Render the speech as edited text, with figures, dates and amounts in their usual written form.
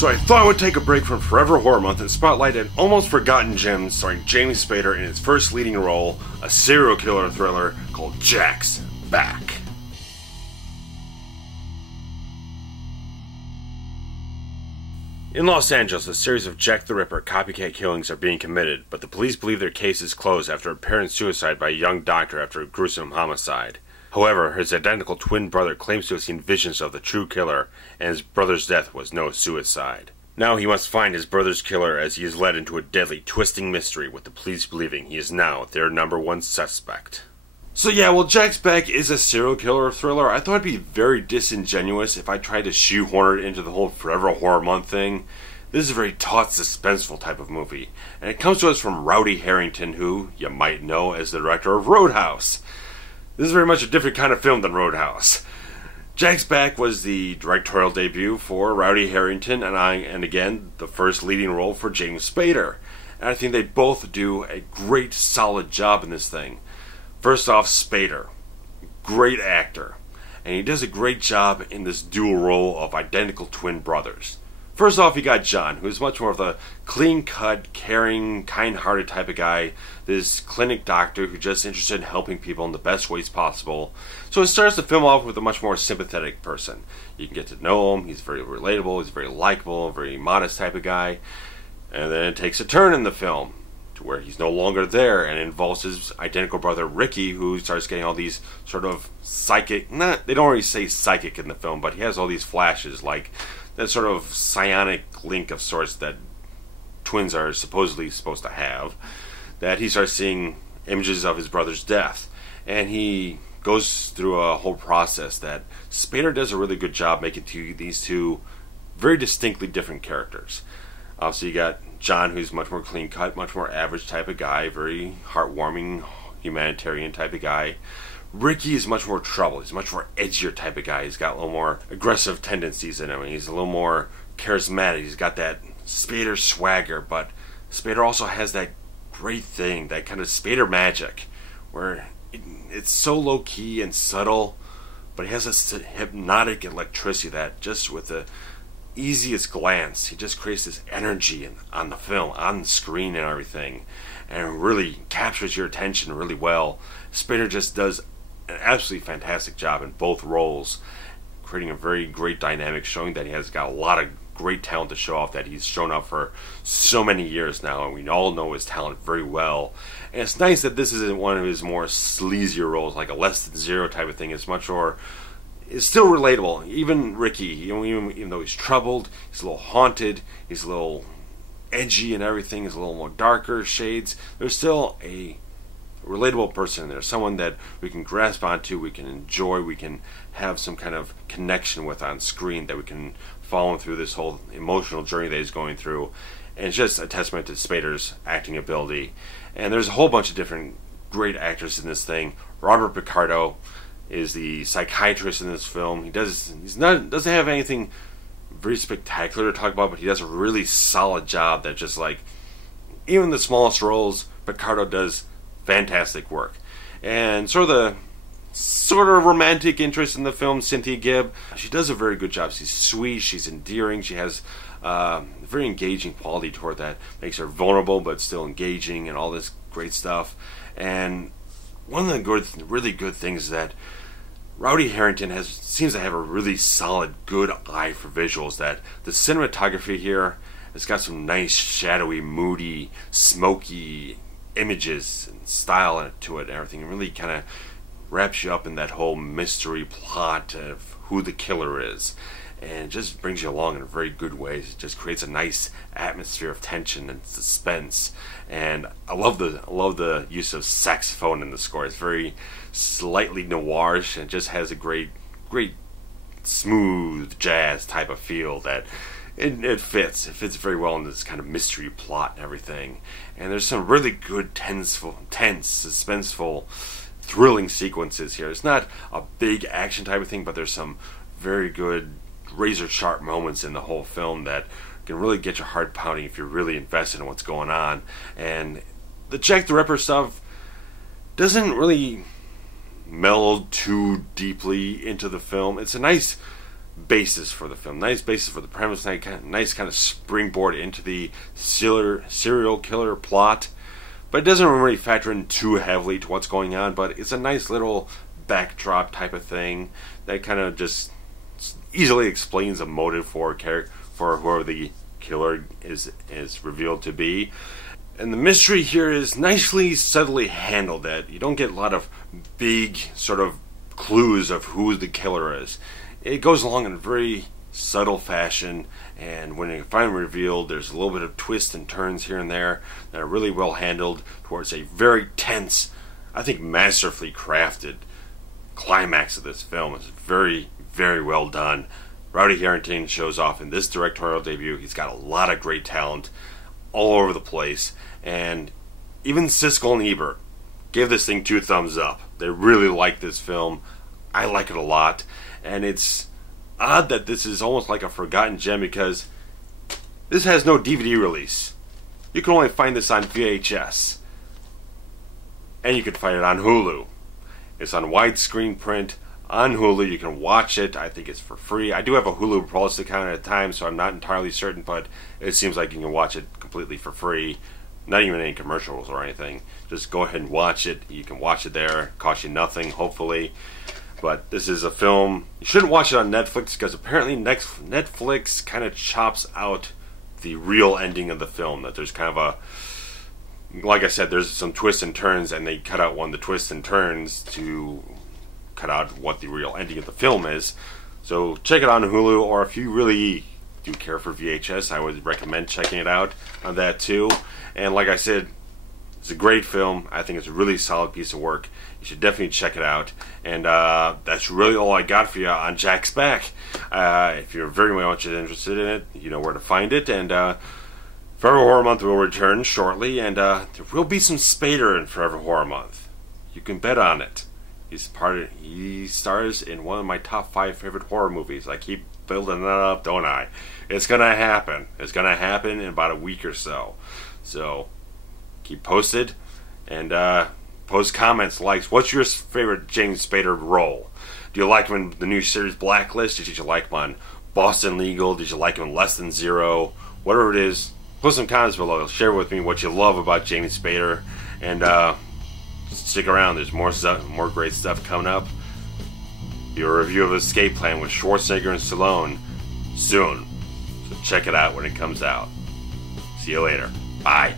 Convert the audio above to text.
So I thought I would take a break from Forever Horror Month and spotlight an almost forgotten gem starring James Spader in his first leading role, a serial killer thriller called Jack's Back. In Los Angeles, a series of Jack the Ripper copycat killings are being committed, but the police believe their case is closed after apparent suicide by a young doctor after a gruesome homicide. However, his identical twin brother claims to have seen visions of the true killer, and his brother's death was no suicide. Now he must find his brother's killer as he is led into a deadly, twisting mystery with the police believing he is now their #1 suspect. So yeah, well, Jack's Back is a serial killer thriller. I thought it'd be very disingenuous if I tried to shoehorn it into the whole Forever Horror Month thing. This is a very taut, suspenseful type of movie, and it comes to us from Rowdy Herrington, who you might know as the director of Roadhouse. This is very much a different kind of film than Roadhouse. Jack's Back was the directorial debut for Rowdy Herrington, and again, the first leading role for James Spader. And I think they both do a great, solid job in this thing. First off, Spader. Great actor. And he does a great job in this dual role of identical twin brothers. First off, you got John, who's much more of the clean-cut, caring, kind-hearted type of guy. This clinic doctor who's just interested in helping people in the best ways possible. So it starts the film off with a much more sympathetic person. You can get to know him. He's very relatable. He's very likable, very modest type of guy. And then it takes a turn in the film to where he's no longer there, and it involves his identical brother Ricky, who starts getting all these sort of psychic, they don't really say psychic in the film, but he has all these flashes, like that sort of psionic link of sorts that twins are supposedly supposed to have, that he starts seeing images of his brother's death. And he goes through a whole process that Spader does a really good job making these two very distinctly different characters. So you got John, who's much more clean-cut, much more average type of guy, very heartwarming, humanitarian type of guy. Ricky is much more trouble. He's a much more edgier type of guy. He's got a little more aggressive tendencies in him. He's a little more charismatic. He's got that Spader swagger, but Spader also has that great thing, that kind of Spader magic, where it's so low-key and subtle, but he has this hypnotic electricity that just with the easiest glance, he just creates this energy on the film, on the screen and everything, and really captures your attention really well. Spader just does an absolutely fantastic job in both roles, creating a very great dynamic, showing that he has got a lot of great talent to show off, that he's shown up for so many years now, and we all know his talent very well. And it's nice that this isn't one of his more sleazier roles, like a Less Than Zero type of thing. It's much more, it's still relatable. Even Ricky, even though he's troubled, he's a little haunted, he's a little edgy and everything, he's a little more darker shades, there's still a relatable person in there, someone that we can grasp onto, we can enjoy, we can have some kind of connection with on screen, that we can follow him through this whole emotional journey that he's going through. And it's just a testament to Spader's acting ability. And there's a whole bunch of different great actors in this thing. Robert Picardo is the psychiatrist in this film. He doesn't have anything very spectacular to talk about, but he does a really solid job that just, like, even the smallest roles, Picardo does fantastic work. And sort of romantic interest in the film, Cynthia Gibb, she does a very good job. She's sweet, she's endearing, she has a very engaging quality to her that makes her vulnerable but still engaging and all this great stuff. And one of the really good things is that Rowdy Herrington seems to have a really solid, good eye for visuals. That the cinematography here has got some nice, shadowy, moody, smoky images and style to it and everything. It really kind of wraps you up in that whole mystery plot of who the killer is, and it just brings you along in a very good way. It just creates a nice atmosphere of tension and suspense. And I love the use of saxophone in the score. It's very slightly noirish and just has a great smooth jazz type of feel that it fits. It fits very well in this kind of mystery plot and everything. And there's some really good tense, suspenseful, thrilling sequences here. It's not a big action type of thing, but there's some very good razor sharp moments in the whole film that can really get your heart pounding if you're really invested in what's going on. And the Jack the Ripper stuff doesn't really meld too deeply into the film. It's a nice basis for the film, nice basis for the premise, nice kind of springboard into the serial killer plot. But it doesn't really factor in too heavily to what's going on, but it's a nice little backdrop type of thing that kind of just easily explains a motive for whoever the killer is revealed to be. And the mystery here is nicely, subtly handled, that you don't get a lot of big sort of clues of who the killer is. It goes along in a very subtle fashion, and when it's finally revealed, there's a little bit of twists and turns here and there that are really well handled towards a very tense, I think masterfully crafted climax of this film. It's very, very well done. Rowdy Herrington shows off in this directorial debut. He's got a lot of great talent all over the place, and even Siskel and Ebert gave this thing 2 thumbs up. They really like this film. I like it a lot, and it's odd that this is almost like a forgotten gem because this has no DVD release. You can only find this on VHS, and you can find it on Hulu. It's on widescreen print on Hulu. You can watch it. I think it's for free. I do have a Hulu Plus account at a time, so I'm not entirely certain, but it seems like you can watch it completely for free. Not even any commercials or anything. Just go ahead and watch it. You can watch it there. It costs you nothing, hopefully. But this is a film. You shouldn't watch it on Netflix because apparently Netflix kind of chops out the real ending of the film. That there's kind of a, like I said, there's some twists and turns, and they cut out one of the twists and turns to cut out what the real ending of the film is. So check it on Hulu, or if you really do care for VHS, I would recommend checking it out on that too. And like I said, it's a great film. I think it's a really solid piece of work. You should definitely check it out. And that's really all I got for you on Jack's Back. If you're very much interested in it, you know where to find it. And Forever Horror Month will return shortly, and there will be some Spader in Forever Horror Month. You can bet on it. He stars in one of my top 5 favorite horror movies. I keep building that up, don't I? It's gonna happen. It's gonna happen in about a week or so. So keep posted and post comments, likes. What's your favorite James Spader role? Do you like him in the new series Blacklist? Did you like him on Boston Legal? Did you like him in Less Than Zero? Whatever it is, put some comments below. Share with me what you love about James Spader, and stick around. There's more stuff, more great stuff coming up. Your review of Escape Plan with Schwarzenegger and Stallone soon. So check it out when it comes out. See you later. Bye.